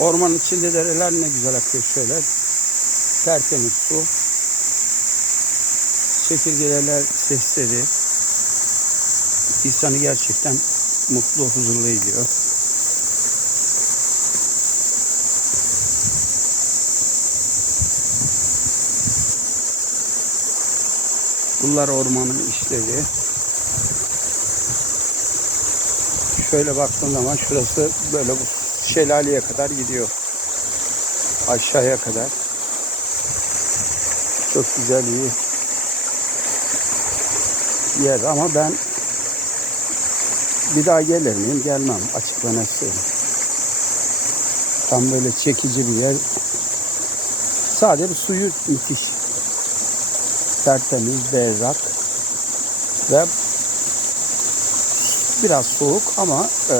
Ormanın içinde dereler ne güzel akıyor şöyle. Tertemiz su. Çekirgeler sesleri insanı gerçekten mutlu, huzurlu ediyor. Bunlar ormanın işleri. Şöyle baktığın zaman şurası böyle bu şelaleye kadar gidiyor. Aşağıya kadar. Çok güzel iyi yer ama ben bir daha gelir miyim? Gelmem açık ve. Tam böyle çekici bir yer. Sadece suyu müthiş. Tertemiz, berrak ve biraz soğuk ama e,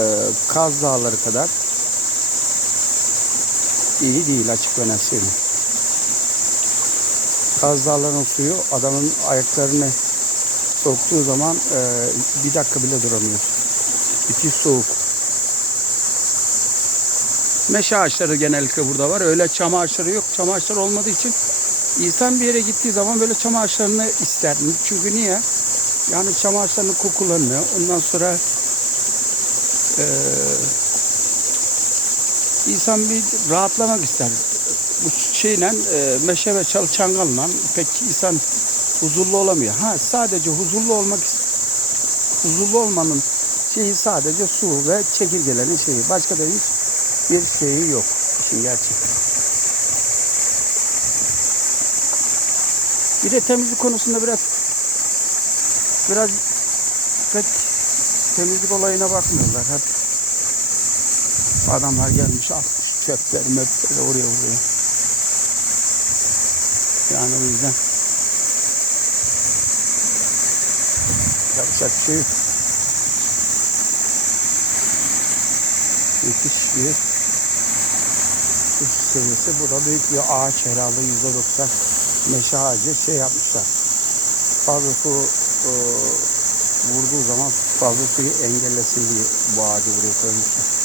Kaz Dağları kadar iyi değil açık ve net söyleyeyim. Kaz Dağları'nın suyu adamın ayaklarını soktuğu zaman e, bir dakika bile duramıyor. Müthiş soğuk. Meşe ağaçları genellikle burada var. Öyle çam ağaçları yok. Çam ağaçları olmadığı için insan bir yere gittiği zaman böyle çam ağaçlarını ister. Çünkü niye? Yani çam ağaçlarının kokularını ondan sonra e, insan bir rahatlamak ister. Bu şeyle e, meşe ve çal çangalla pek insan huzurlu olamıyor. Ha sadece huzurlu olmak huzurlu olmanın şeyi sadece su ve çekirgelerin şeyi. Başka da hiç bir şeyi yok. İşin gerçekten. Bir de temizlik konusunda biraz biraz pek temizlik olayına bakmıyorlar. Hep adamlar gelmiş atmış çöpleri möpleri oraya buraya. Yani o yüzden yapacak bir şey yok. Müthiş bir su seviyesi. Bu da büyük bir ağaç herhalde yüzde doksan meşe ağacı şey yapmışlar. Fazla su e, vurduğu zaman fazla suyu engellesin diye bu ağacı buraya koymuşlar.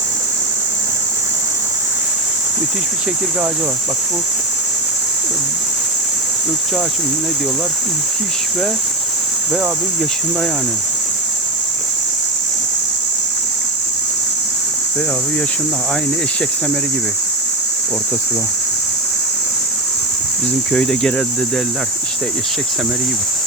Müthiş bir çekirge ağacı var. Bak bu e, Gökçe ağaç ne diyorlar? Müthiş ve ve abi yaşında yani. Ve abi yaşında. Aynı eşek semeri gibi. Ortası var. Bizim köyde genelde derler işte eşek semeri gibi.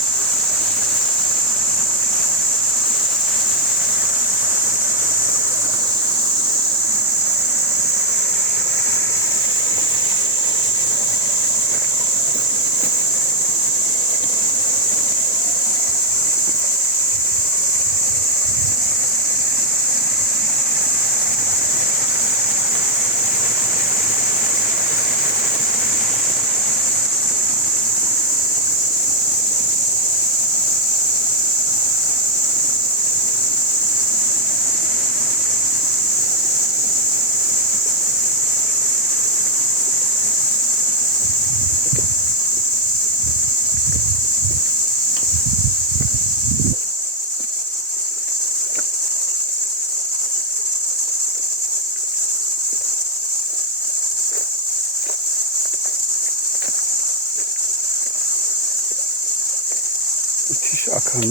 Şiş akan.